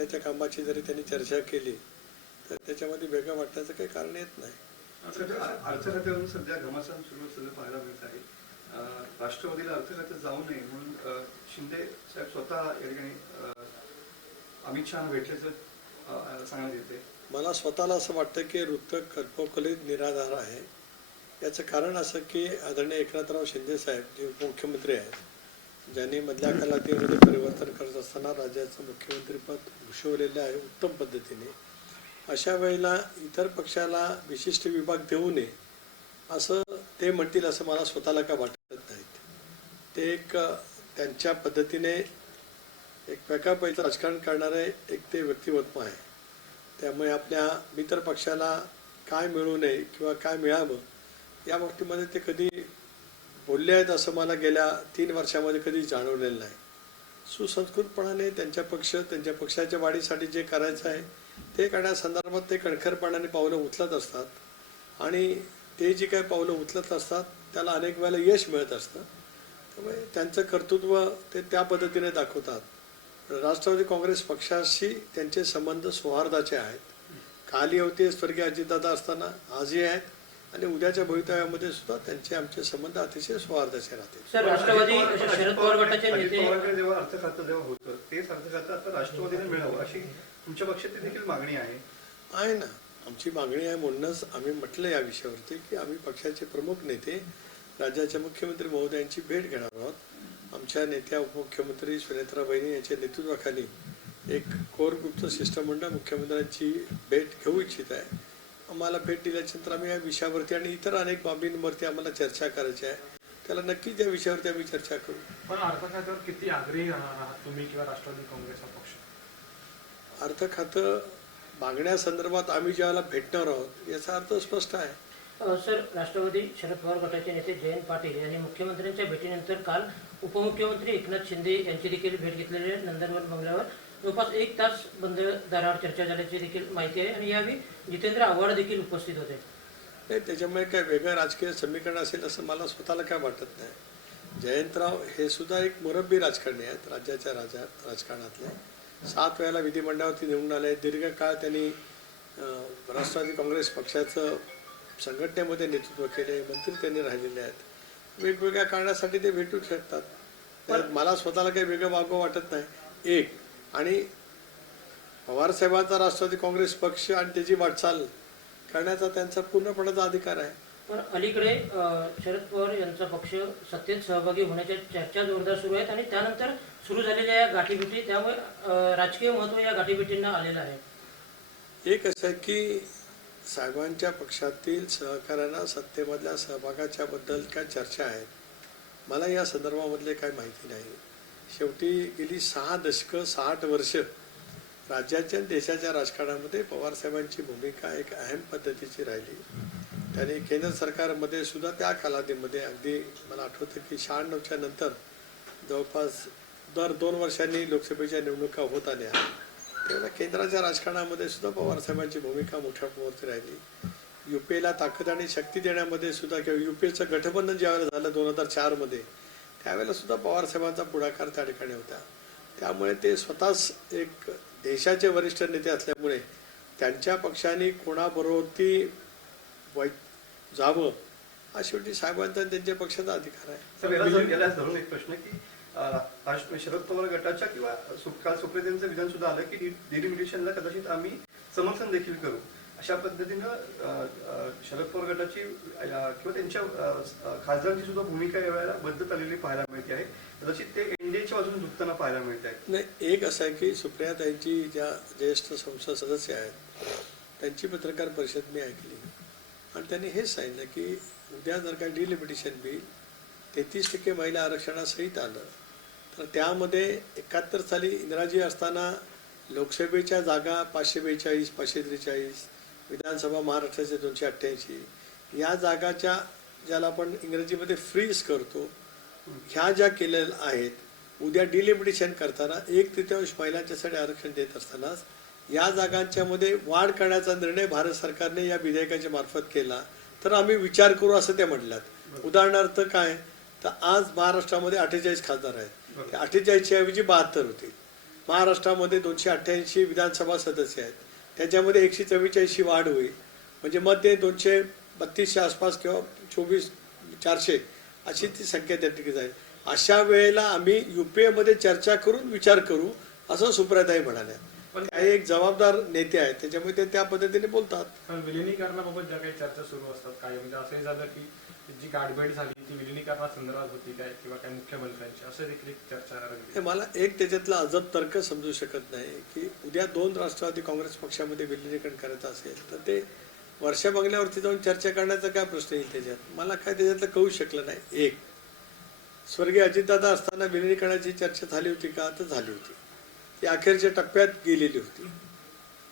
वाटण्याच्या कामाची जरी त्यांनी चर्चा केली तर त्याच्यामध्ये वेगळं वाटण्याचं काही कारण येत नाही. अर्थखात्यावरून सध्या घमासान सुरू असलेलं पाहायला मिळत आहे. राष्ट्रवादीला अर्थखात्यात जाऊ नये म्हणून शिंदे साहेब स्वतः या ठिकाणी अमित शहा भेटल्याचं सांगण्यात येते. मला स्वतःला असं वाटतं की वृत्त कल्पोकलित निराधार आहे. याचं कारण असं की आदरणीय एकनाथराव शिंदे साहेब जे उपमुख्यमंत्री आहेत, ज्यांनी मधल्या कालावधीमध्ये परिवर्तन करत असताना राज्याचं मुख्यमंत्रीपद भूषवलेलं आहे उत्तम पद्धतीने, अशा वेळेला इतर पक्षाला विशिष्ट विभाग देऊ नये असं ते म्हणतील असं मला स्वतःला काय वाटत नाहीत. ते एक त्यांच्या पद्धतीने एक वेगळं राजकारण करणारे एक ते व्यक्तिमत्व आहे. त्यामुळे आपल्या मित्र पक्षाला काय मिळू नये किंवा काय मिळावं या बाबतीमध्ये ते कधी बोलले आहेत असं मला गेल्या 3 वर्षामध्ये कधी जाणवलेलं नाही. सुसंस्कृतपणाने त्यांच्या पक्षाच्या वाढीसाठी जे करायचं आहे ते करण्यासंदर्भात ते कणखरपणाने पावलं उचलत असतात आणि ते जी काही पावलं उचलत असतात त्याला अनेक वेळेला यश मिळत असतं. त्यामुळे त्यांचं कर्तृत्व ते त्या पद्धतीने दाखवतात. राष्ट्रवादी काँग्रेस पक्षाशी त्यांचे संबंध सौहार्दाचे आहेत. कालही होते स्वर्गीय अजितदादा असताना, आजही आहेत आणि उद्याच्या भवितव्यामध्ये सुद्धा त्यांचे आमचे संबंध अतिशय सौहार्दाचे राहतील. सर, राष्ट्रवादी शरद पवार गटाचे नेते जेव्हा अर्थखातं जेव्हा होतं तेच अर्थखातं आता राष्ट्रवादीने मिळावं अशी तुमच्या पक्षाची देखील मागणी आहे ना. आमची मागणी आहे म्हणूनच आम्ही म्हटलं या विषयावरती की आम्ही पक्षाचे प्रमुख नेते राज्याच्या मुख्यमंत्री महोदयांची भेट घेणार आहोत. आमच्या नेत्या उपमुख्यमंत्री सुनेत्राबाईंनी यांच्या नेतृत्वाखाली एक कोर ग्रुपचं शिष्टमंडळ मुख्यमंत्र्यांची भेट घेऊ इच्छित आहे. आम्हाला भेट दिल्यानंतर आम्ही या विषयावरती आणि इतर अनेक बाबींवरती आम्हाला चर्चा करायची आहे. त्याला नक्कीच या विषयावरती आम्ही चर्चा करू. पण अर्थखात्यावर किती आग्रही आहात तुम्ही किंवा राष्ट्रवादी काँग्रेसचा पक्ष? अर्थखातं मागण्यासंदर्भात आम्ही ज्याला भेटणार आहोत याचा अर्थ स्पष्ट आहे. सर, राष्ट्रवादी शरद पवार गटाचे नेते जयंत पाटील यांनी मुख्यमंत्र्यांच्या भेटीनंतर काल उपमुख्यमंत्री एकनाथ शिंदे यांची देखील भेट घेतलेली आहे. नंदनवन बंगल्यावर जवळपास 1 तास बंद दारावर चर्चा झाल्याची देखील माहिती आहे आणि यावेळी जितेंद्र आव्हाड देखील उपस्थित होते. नाही, त्याच्यामुळे काय वेगळं राजकीय समीकरण असेल असं मला स्वतःला काय वाटत नाही. जयंतराव हे सुद्धा एक मुरब्बी राजकारणी आहेत. राज्याच्या राजकारणातले 7 वेळेला विधिमंडळावरती निवडून आले. दीर्घकाळ त्यांनी राष्ट्रवादी काँग्रेस पक्षाचं संघटनेमध्ये नेतृत्व केले. मंत्री त्यांनी राहिलेले आहेत. वेगवेगळ्या कारणासाठी ते भेटू शकतात. मला स्वतःला काही वेगळं वागवं वाटत नाही. एक आणि पवारसाहेबांचा राष्ट्रवादी काँग्रेस पक्ष आणि त्याची वाटचाल करण्याचा त्यांचा पूर्णपणाचा अधिकार आहे. पण अलीकडे शरद पवार यांचा पक्ष सत्तेत सहभागी होण्याच्या चर्चा जोरदार सुरू आहेत आणि त्यानंतर सुरू झालेल्या या गाठीभेटी, त्यामुळे राजकीय महत्व या गाठीभेटींना आलेलं आहे. एक असं आहे की साहेबांच्या पक्षातील सहकाऱ्यांना सत्तेमधल्या सहभागाच्या बद्दल काय चर्चा आहेत, मला या संदर्भामधले काय माहिती नाही. शेवटी गेली 6 दशकं 60 वर्ष राज्याच्या आणि देशाच्या राजकारणामध्ये पवारसाहेबांची भूमिका एक अहम पद्धतीची राहिली. त्यांनी केंद्र सरकारमध्ये सुद्धा त्या कालावधीमध्ये अगदी मला आठवतं की 96च्या नंतर जवळपास दर 2 वर्षांनी लोकसभेच्या निवडणुका होत आल्या. तेव्हा केंद्राच्या राजकारणामध्ये सुद्धा पवारसाहेबांची भूमिका मोठ्या प्रमाणात राहिली. युपीएला ताकद आणि शक्ती देण्यामध्ये सुद्धा किंवा युपीएचं गठबंधन ज्यावेळेला झालं 2004मध्ये त्यावेळेला सुद्धा पवारसाहेबांचा पुढाकार त्या ठिकाणी होता. त्यामुळे ते स्वतःच एक देशाचे वरिष्ठ नेते असल्यामुळे त्यांच्या पक्षाने कोणाबरोबर जावं हा शेवटी साहेबांचा त्यांच्या पक्षाचा अधिकार आहे. याला धरून एक प्रश्न की शरद पवार गटाच्या किंवा काल सुप्रियांचं विधान सुद्धा आलं की डिलिमिटेशनला कदाचित आम्ही समर्थन देखील करू. अशा पद्धतीनं शरद पवार गटाची किंवा त्यांच्या खासदारांची सुद्धा भूमिका यावेळेला बदलत आलेली पाहायला मिळते आहे. कदाचित ते एनडीएच्या बाजूने झुकताना पाहायला मिळत आहे. नाही, एक असं आहे की सुप्रियाताईंची ज्या ज्येष्ठ संसद सदस्य आहेत त्यांची पत्रकार परिषद मी ऐकली आणि त्यांनी हेच सांगितलं की उद्या जर का डिलिमिटेशन बिल 33% महिला आरक्षणासहित आलं तर त्यामध्ये 71 साली इंदिराजी असताना लोकसभेच्या जागा 542, 543, विधानसभा महाराष्ट्राचे 288, या जागाच्या ज्याला आपण इंग्रजीमध्ये फ्रीज करतो ह्या ज्या केलेल्या आहेत, उद्या डिलिमिटेशन करताना 1/3 महिलांच्यासाठी आरक्षण देत असतानाच या जागांच्या मध्ये वाढ करण्याचा निर्णय भारत सरकारने या विधेयकाच्या मार्फत केला तर आम्ही विचार करू असं ते म्हटल्यात. उदाहरणार्थ काय तर आज महाराष्ट्रामध्ये 48 खासदार आहेत, 48च्या ऐवजी 72 होतील. महाराष्ट्रामध्ये 288 विधानसभा सदस्य आहेत, त्याच्यामध्ये 144 वाढ होईल, म्हणजे मग ते 232च्या आसपास किंवा 400 अशी ती संख्या त्या ठिकाणी जाईल. अशा वेळेला आम्ही UPA चर्चा करून विचार करू, असं सुप्रियाताई म्हणाल्या. पण काही एक जबाबदार नेते आहेत, त्याच्यामुळे ते त्या पद्धतीने बोलतात. पण विलिनीकरणाबाबत ज्या काही चर्चा सुरू असतात काय, म्हणजे असंही झालं की जी गाठभेट झाली ती विलिनीकरणासंदर्भात होती काय, किंवा काय मुख्यमंत्र्यांची, असं देखील चर्चा रंगली. मला एक त्याच्यातला अजब तर्क समजू शकत नाही की उद्या 2 राष्ट्रवादी काँग्रेस पक्षामध्ये विलिनीकरण करायचं असेल तर ते वर्षा बंगल्यावरती जाऊन चर्चा करण्याचा काय प्रश्न येईल त्याच्यात, मला काय त्याच्यातलं कळू शकलं नाही. एक, स्वर्गीय अजितदादा असताना विलिनीकरणाची चर्चा झाली होती का, तर झाली होती. ती अखेरच्या टप्प्यात गेलेली होती.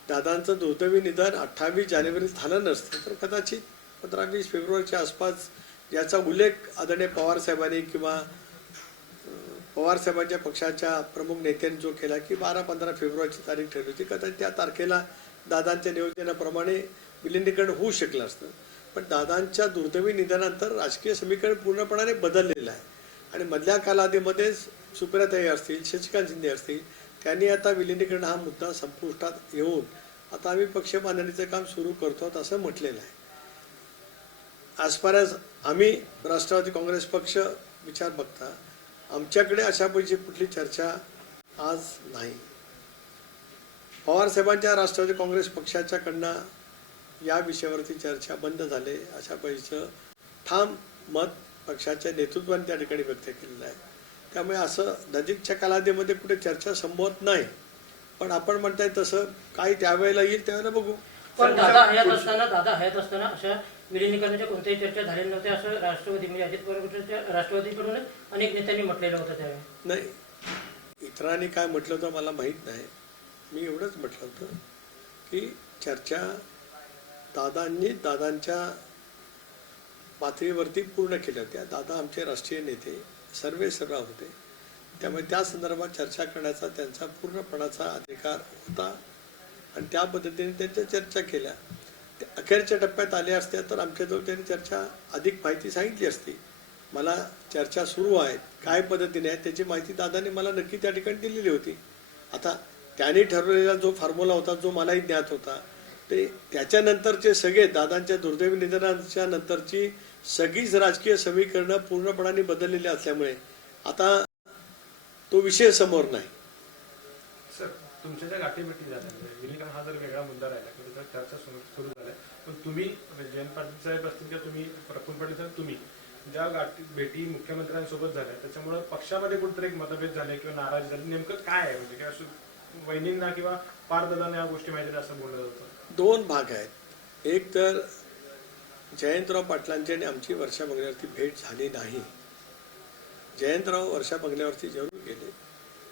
दादांचं दुर्दैवी निधन 28 जानेवारीला झालं नसतं तर कदाचित 15-20 फेब्रुवारीच्या आसपास याचा उल्लेख आदरणीय पवारसाहेबांनी किंवा पवारसाहेबांच्या पक्षाच्या प्रमुख नेत्यांनी जो केला की 12-15 फेब्रुवारीची तारीख ठरली होती, कदाचित त्या तारखेला दादांच्या नियोजनाप्रमाणे विलिनीकरण होऊ शकलं असतं. पण दादांच्या दुर्दैवी निधनानंतर राजकीय समीकरण पूर्णपणाने बदललेलं आहे आणि मधल्या कालावधीमध्ये सुप्रियाताई असतील, शशिकांत शिंदे असतील, त्यांनी आता विलिनीकरण हा मुद्दा संपुष्टात येऊन आता आम्ही पक्ष बांधणीचं काम सुरू करतो असं म्हटलेलं आहे. ॲज फार ॲज आम्ही राष्ट्रवादी काँग्रेस पक्ष विचार बघता आमच्याकडे अशा पैकी कुठली चर्चा आज नाही. पवारसाहेबांच्या राष्ट्रवादी काँग्रेस पक्षाच्याकडनं या विषयावरती चर्चा बंद झाले अशा पैकीचं ठाम मत पक्षाच्या नेतृत्वाने त्या ठिकाणी व्यक्त केलेलं आहे. त्यामुळे असं नजीकच्या कालावधीमध्ये कुठे चर्चा संभवत नाही. पण आपण म्हणताय तसं काही त्यावेळेला येईल त्यावेळेला बघू. पण दादा हयात असताना अशा विलिनीकरणाच्या कोणत्याही चर्चा झालेल्या नव्हत्या असं राष्ट्रवादी म्हणजे अजित पवार गटाच्या राष्ट्रवादीकडूनच अनेक नेत्यांनी म्हटलेलं होतं त्यावेळी. नाही, इतरांनी काय म्हटलं होतं मला माहीत नाही. मी एवढंच म्हटलं होतं की चर्चा दादांच्या पातळीवरती पूर्ण केल्या होत्या. दादा आमचे राष्ट्रीय नेते सर्वेसर्वा होते, त्यामुळे त्या संदर्भात चर्चा करण्याचा त्यांचा पूर्णपणाचा अधिकार होता आणि त्या पद्धतीने त्यांच्या चर्चा केल्या. त्या अखेरच्या टप्प्यात आल्या असत्या तर आमच्याजवळ त्यांनी चर्चा अधिक माहिती सांगितली असती. मला चर्चा सुरू आहेत काय पद्धतीने आहे त्याची माहिती दादांनी मला नक्की त्या ठिकाणी दिलेली होती. आता त्यांनी ठरवलेला जो फॉर्म्युला होता जो मलाही ज्ञात होता ते त्याच्यानंतरचे सगळे दादांच्या दुर्दैवी निधनाच्या नंतरची सगळीच राजकीय समीकरणं पूर्णपणाने बदललेली असल्यामुळे आता तो विषय समोर नाही. सर, तुमच्या ज्या गाठीभेटी झाल्या विलिनीकरण हा जर वेगळा मुद्दा राहिला किंवा त्याच्यावर चर्चा सुरू झाल्या, पण तुम्ही जयंत पाटील साहेब असतील किंवा तुम्ही प्रफुल्ल पाटील साहेब तुम्ही ज्या भेटी मुख्यमंत्र्यांसोबत झाल्या त्याच्यामुळे पक्षामध्ये कुठेतरी एक मतभेद झाले किंवा नाराजी झाली, नेमकं काय आहे? म्हणजे काय असं वहिनींना किंवा पारदादांना या गोष्टी माहिती असं बोललं जातं. 2 भाग आहेत. एक तर जयंतराव पाटलांची आणि आमची वर्षा बंगल्यावरती भेट झाली नाही. जयंतराव वर्षा बंगल्यावरती जरूर गेले.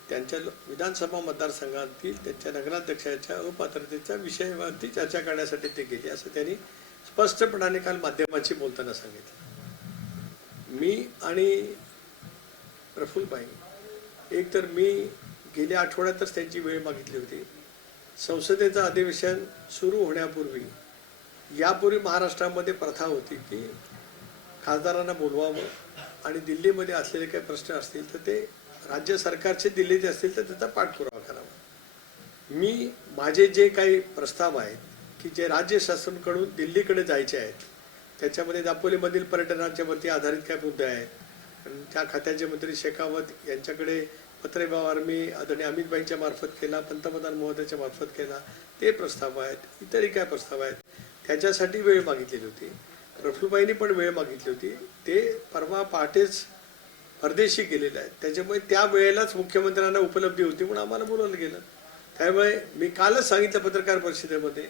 त्यांच्या विधानसभा मतदारसंघातील त्यांच्या नगराध्यक्षाच्या अपात्रतेच्या विषयावरती चर्चा करण्यासाठी ते गेले असं त्यांनी स्पष्टपणाने काल माध्यमांशी बोलताना सांगितलं. मी आणि प्रफुल्लबाई एक तर मी गेल्या आठवड्यातच त्यांची वेळ मागितली होती. संसदेचं अधिवेशन सुरू होण्यापूर्वी यापूर्वी महाराष्ट्रामध्ये प्रथा होती की खासदारांना बोलवावं आणि दिल्लीमध्ये असलेले काही प्रश्न असतील तर ते राज्य सरकारचे दिल्लीचे असतील तर त्याचा पाठपुरावा करावा. मी माझे जे काही प्रस्ताव आहेत की जे राज्य शासनाकडून दिल्लीकडे जायचे आहेत त्याच्यामध्ये दापोलीमधील पर्यटनाच्यावरती आधारित काय मुद्दे आहेत, त्या खात्याचे मंत्री शेखावत यांच्याकडे पत्रव्यवहार मी आदरणीय अमितभाईंच्या मार्फत केला, पंतप्रधान महोदयाच्या मार्फत केला, ते प्रस्ताव आहेत. इतरही काय प्रस्ताव आहेत त्याच्यासाठी वेळ मागितलेली होती. प्रफुल्लबाईंनी पण वेळ मागितली होती. ते परवा पहाटेच परदेशी गेलेले आहेत, त्याच्यामुळे त्या वेळेलाच मुख्यमंत्र्यांना उपलब्धी होती म्हणून आम्हाला बोलावलं गेलं. त्यामुळे मी कालच सांगितलं पत्रकार परिषदेमध्ये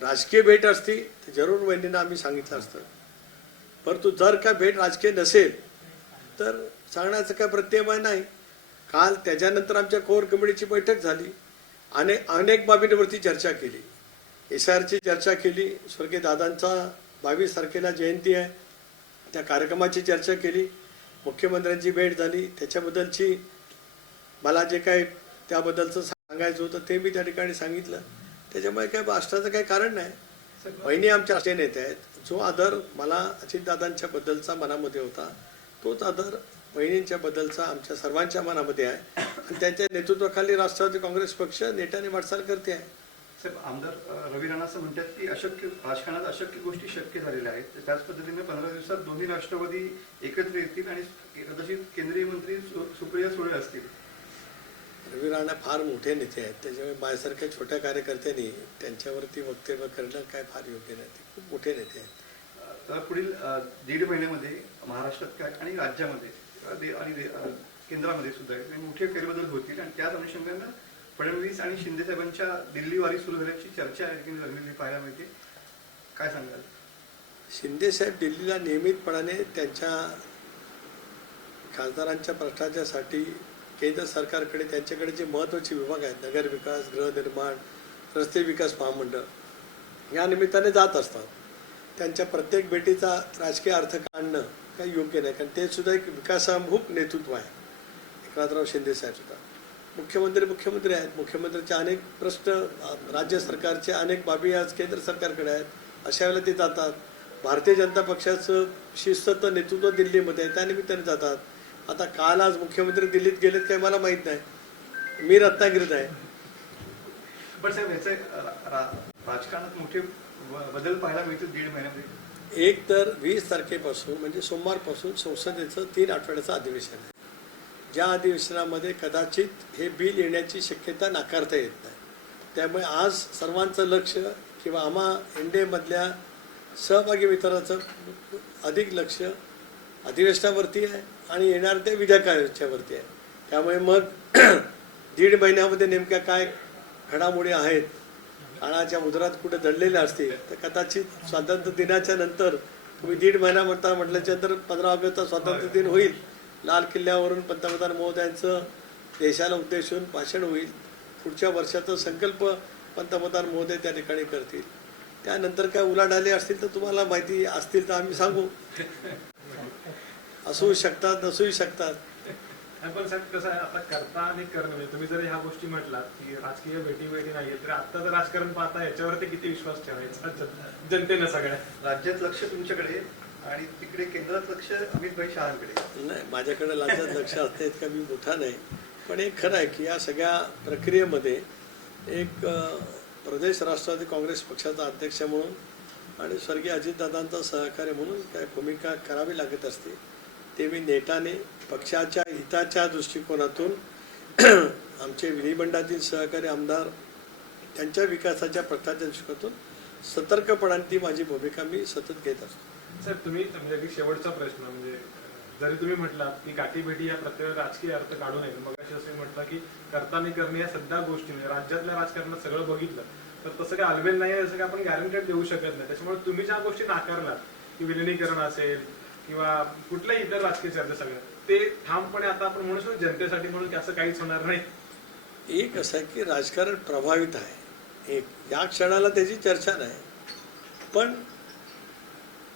राजकीय भेट असती तर जरूर वहिनींना आम्ही सांगितलं असतं. परंतु जर का भेट राजकीय नसेल तर सांगण्याचं काय प्रत्यय नाही. काल त्याच्यानंतर आमच्या कोर कमिटीची बैठक झाली आणि अनेक बाबींवरती चर्चा केली. SIRची चर्चा केली, स्वर्गीय दादांचा 22 तारखेला जयंती आहे त्या कार्यक्रमाची चर्चा केली, मुख्यमंत्र्यांची भेट झाली, त्याच्याबद्दलची मला जे काही त्याबद्दलचं सांगायचं होतं ते मी त्या ठिकाणी सांगितलं. त्याच्यामुळे काय भाषणाचं काही कारण नाही. वहिनी आमच्या नेते आहेत. जो आदर मला अजितदादांच्या बद्दलचा मनामध्ये होता तोच आदर बहिणींच्या बद्दलचा आमच्या सर्वांच्या मनामध्ये आहे आणि त्यांच्या नेतृत्वाखाली राष्ट्रवादी काँग्रेस पक्ष नेटाने वाटचाल करते आहे. साहेब, आमदार रवी राणा असं म्हणतात की अशक्य राजकारणात अशक्य गोष्टी शक्य झालेल्या आहेत. त्याच पद्धतीने 15 दिवसात दोन्ही राष्ट्रवादी एकत्र येतील आणि कदाचित केंद्रीय मंत्री सुप्रिया सुळे असतील. रवी राणा फार मोठे नेते आहेत, त्याच्यामुळे माझ्यासारख्या छोट्या कार्यकर्त्यांनी त्यांच्यावरती वक्तव्य करणं काय फार योग्य नाही. ते खूप मोठे नेते आहेत. तर पुढील 1.5 महिन्यामध्ये महाराष्ट्रात काय आणि राज्यामध्ये आणि केंद्रामध्ये सुद्धा मोठे फेरबदल होतील आणि त्याच अनुषंगानं फडणवीस आणि शिंदे साहेबांच्या दिल्ली वारी सुरू झाल्याची चर्चा या ठिकाणी झालेली पाहायला मिळते. काय सांगाल? शिंदे साहेब दिल्लीला नियमितपणाने त्यांच्या खासदारांच्या प्रश्नाच्यासाठी केंद्र सरकारकडे त्यांच्याकडे जे महत्त्वाचे विभाग आहेत, नगर विकास, गृहनिर्माण, रस्ते विकास महामंडळ, या निमित्ताने जात असतात. त्यांच्या प्रत्येक भेटीचा राजकीय अर्थ काढणं काही योग्य नाही, कारण ते सुद्धा एक विकासाभिमुख नेतृत्व आहे. एकनाथराव शिंदे साहेब सुद्धा मुख्यमंत्री आहेत. मुख्यमंत्र्यांचे अनेक प्रश्न, राज्य सरकारचे अनेक बाबी आज केंद्र सरकारकडे आहेत. अशा वेळेला ते जातात. भारतीय जनता पक्षाचं शिस्त नेतृत्व दिल्लीमध्ये आहे, त्यानिमित्ताने जातात. आता काल आज मुख्यमंत्री दिल्लीत गेलेत काही मला माहीत नाही, मी रत्नागिरीत आहे. पण साहेब, याचे राजकारणात मोठे बदल पाहायला मिळतील 1.5 महिन्यामध्ये. एक तर 20 तारखेपासून म्हणजे सोमवारपासून संसदेचं 3 आठवड्याचं अधिवेशन आहे. ज्या अधिवेशनामध्ये कदाचित हे बिल येण्याची शक्यता नाकारता येत नाही. त्यामुळे आज सर्वांचं लक्ष किंवा आम्हा एनडीएमधल्या सहभागी मित्रांचं अधिक लक्ष अधिवेशनावरती आहे आणि येणार त्या विधेयकाच्यावरती आहे. त्यामुळे मग 1.5 महिन्यामध्ये नेमक्या काय घडामोडी आहेत, काळाच्या मुद्रात कुठे दडलेल्या असतील तर कदाचित स्वातंत्र्य दिनाच्या नंतर तुम्ही 1.5 महिना म्हटल्याच्या नंतर 15 ऑगस्टचा स्वातंत्र्य दिन होईल. लाल किल्ल्यावरून पंतप्रधान महोदयांचं देशाला उद्देशून भाषण होईल. पुढच्या वर्षाचा संकल्प पंतप्रधान महोदय त्या ठिकाणी करतील. त्यानंतर काय उलाढाले असतील तर तुम्हाला माहिती असतील तर आम्ही सांगू. असू शकतात, नसूही शकतात. पण साहेब, कसं आहे, आता करता आणि करणं, म्हणजे तुम्ही जर ह्या गोष्टी म्हटलात की राजकीय भेटी नाहीये, तर आता जर राजकारण पाहता याच्यावरती किती विश्वास ठेवायचा जनतेनं सगळ्या? राज्यात लक्ष तुमच्याकडे आणि तिकडे केंद्रात लक्ष अमितभाई शहांकडे. नाही, माझ्याकडे राज्यात लक्ष असते इतका मी मोठा नाही. पण एक खरं आहे की या सगळ्या प्रक्रियेमध्ये एक प्रदेश राष्ट्रवादी काँग्रेस पक्षाचा अध्यक्ष म्हणून आणि स्वर्गीय अजितदादांचा सहकारी म्हणून काय भूमिका करावी लागत असते. ते मी नेटाने पक्षाच्या हिताच्या दृष्टिकोनातून आमचे विधिमंडळातील सहकारी आमदार त्यांच्या विकासाच्या प्रश्नाच्या दृष्टिकोनातून सतर्कपणाने ती माझी भूमिका मी सतत घेत असतो. साहेब, तुम्ही म्हणजे अगदी शेवटचा प्रश्न, म्हणजे जरी तुम्ही म्हटलात की गाठीभेटी या प्रत्येक राजकीय अर्थ काढू नये, मग असे म्हटलं की करता आणि करणे या सध्या गोष्टी म्हणजे राज्यातल्या राजकारणात सगळं बघितलं तर तसं काही आलबेल नाही असं काही आपण गॅरंटेड देऊ शकत नाही. त्याच्यामुळे तुम्ही ज्या गोष्टी नाकारलात की विलिनीकरण असेल किंवा कुठल्याही इतर राजकीय चर्चा सगळ्या, ते ठामपणे आता आपण म्हणू शकतो जनतेसाठी म्हणून की असं काहीच होणार नाही. एक असं आहे की राजकारण प्रभावित आहे. एक या क्षणाला त्याची चर्चा नाही, पण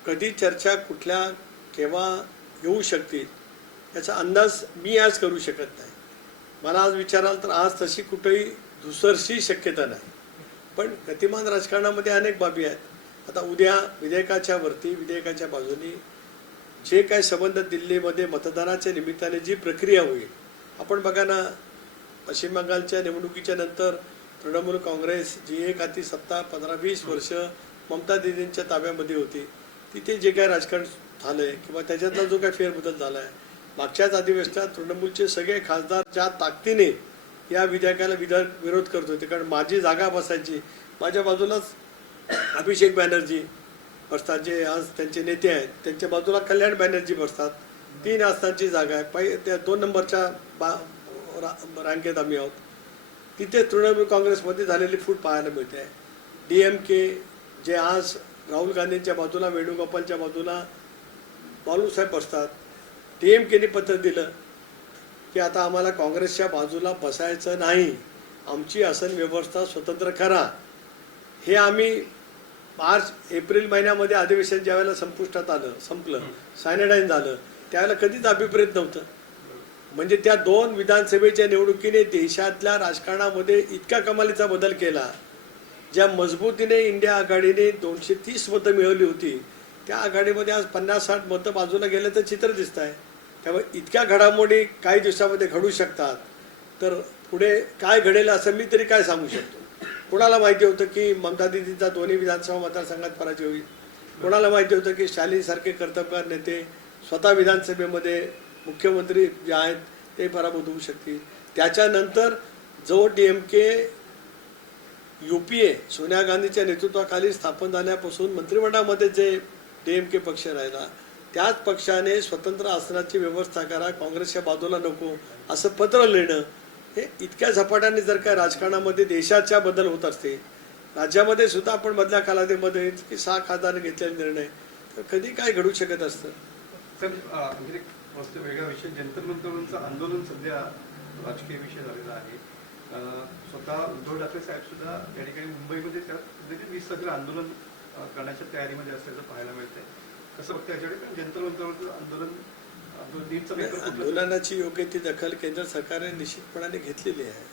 कधी चर्चा कुठल्या केव्हा येऊ शकते याचा अंदाज मी आज करू शकत नाही. मला आज विचाराल तर आज तशी कुठेही दुसरशी शक्यता नाही. पण गतिमान राजकारणामध्ये अनेक बाबी आहेत. आता उद्या विधेयकाच्या वरती, विधेयकाच्या बाजूनी जे काय संबंध दिल्लीमध्ये मतदानाच्या निमित्ताने जी प्रक्रिया होईल, आपण बघा ना, पश्चिम बंगालच्या निवडणुकीच्या नंतर तृणमूल काँग्रेस जी एक हाती सत्ता 15-20 वर्ष ममता दीदींच्या ताब्यामध्ये होती, तिथे जे काय राजकारण झालंय किंवा त्याच्यातला जो काही फेरबदल झाला आहे, मागच्याच अधिवेशनात तृणमूलचे सगळे खासदार ज्या ताकदीने या विधेयकाला विरोध करत होते, कारण माझी जागा बसायची, माझ्या बाजूलाच अभिषेक बॅनर्जी बसतात जे आज त्यांचे नेते आहेत, त्यांच्या बाजूला कल्याण बॅनर्जी बसतात. 3 आसनांची जागा आहे. त्या 2 नंबरच्या रांगेत आम्ही आहोत. तिथे तृणमूल काँग्रेसमध्ये झालेली फूट पाहायला मिळते आहे. DMK जे आज राहुल गांधींच्या बाजूला, वेणुगोपालच्या बाजूला बाळूसाहेब बसतात. DMKने पत्र दिलं की आता आम्हाला काँग्रेसच्या बाजूला बसायचं नाही, आमची आसन व्यवस्था स्वतंत्र करा. हे आम्ही मार्च-एप्रिल महिन्यामध्ये अधिवेशन ज्यावेळेला संपुष्टात आलं, संपलं, सायनाडाईन झालं, त्यावेळेला कधीच अभिप्रेत नव्हतं. म्हणजे त्या 2 विधानसभेच्या निवडणुकीने देशातल्या राजकारणामध्ये इतका कमालीचा बदल केला. ज्या मजबूतीने इंडिया आघाडीने 230 मतं मिळवली होती, त्या आघाडीमध्ये आज 50-60 मतं बाजूला गेलं तर चित्र दिसत आहे. त्यामुळे इतक्या घडामोडी काही दिवसामध्ये घडू शकतात, तर पुढे काय घडेल असं मी तरी काय सांगू शकतो. कोणाला माहिती होतं की ममता दिदींचा दोन्ही विधानसभा मतदारसंघात पराजय होईल? कोणाला माहिती होतं की शालीनसारखे कर्तबगार नेते स्वतः विधानसभेमध्ये मुख्यमंत्री जे आहेत ते पराभूत होऊ शकतील? त्याच्यानंतर जो DMK UPA सोनिया गांधीच्या नेतृत्वाखाली स्थापन झाल्यापासून मंत्रिमंडळामध्ये जे DMK पक्ष राहिला, त्याच पक्षाने स्वतंत्र आसनाची व्यवस्था करा, काँग्रेसच्या बाजूला नको असं पत्र लिहिणं, हे इतक्या झपाट्याने जर काय राजकारणामध्ये देशाच्या बदल होत असते, राज्यामध्ये सुद्धा आपण मधल्या कालावधीमध्ये की 6 खासदारांनी घेतलेले निर्णय, तर कधी काय घडू शकत असतं. सर म्हणजे एक वस्तू वेगळा विषय, जंतर मंतरचं आंदोलन सध्या राजकीय विषय झालेला आहे. स्वतः उद्धव ठाकरे साहेब सुद्धा या ठिकाणी मुंबईमध्ये त्या पद्धतीने 20 आंदोलन करण्याच्या तयारीमध्ये असल्याचं पाहायला मिळतंय. कसं बघतं याच्याकडे? कारण जंतर मंतरचं आंदोलन आंदोलनाची योग्य ती दखल केंद्र सरकारने निश्चितपणाने घेतलेली आहे.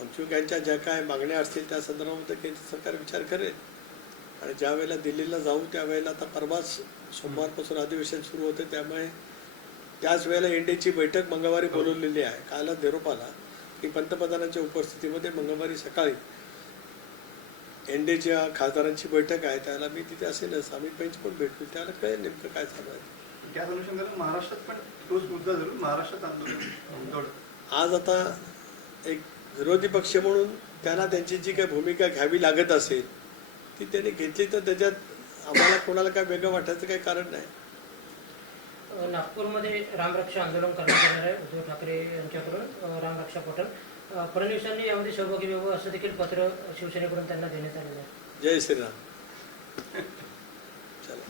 आमच्या ज्या काय मागण्या असतील त्या संदर्भामध्ये केंद्र सरकार विचार करेल. आणि ज्या वेळेला दिल्लीला जाऊ त्यावेळेला आता परवाच सोमवारपासून अधिवेशन सुरू होते, त्यामुळे त्याच वेळेला NDAची बैठक मंगळवारी बोलवलेली आहे. कालच निरोप आला की पंतप्रधानांच्या उपस्थितीमध्ये मंगळवारी सकाळी NDAच्या खासदारांची बैठक आहे, त्याला मी तिथे असेलच. अमित भाईंची पण भेट होईल, त्याला कळेल नेमकं काय चालू आहे. त्या अनुषंगाने महाराष्ट्रात पण तोच मुद्दा धरून महाराष्ट्रात आंदोलन आज आता एक विरोधी पक्ष म्हणून त्यांना त्यांची जी काही भूमिका घ्यावी लागत असेल ती त्यांनी घेतली, तर त्याच्यात आम्हाला कोणाला काय वेगळं वाटायचं काही कारण नाही. नागपूरमध्ये रामरक्षा आंदोलन करण्यात येणार आहे उद्धव ठाकरे यांच्याकडून, रामरक्षा पटल. फडणवीसांनी यामध्ये सहभागी व्हावं असं देखील पत्र शिवसेनेकडून त्यांना देण्यात आलेलं आहे. जय श्रीराम. चला.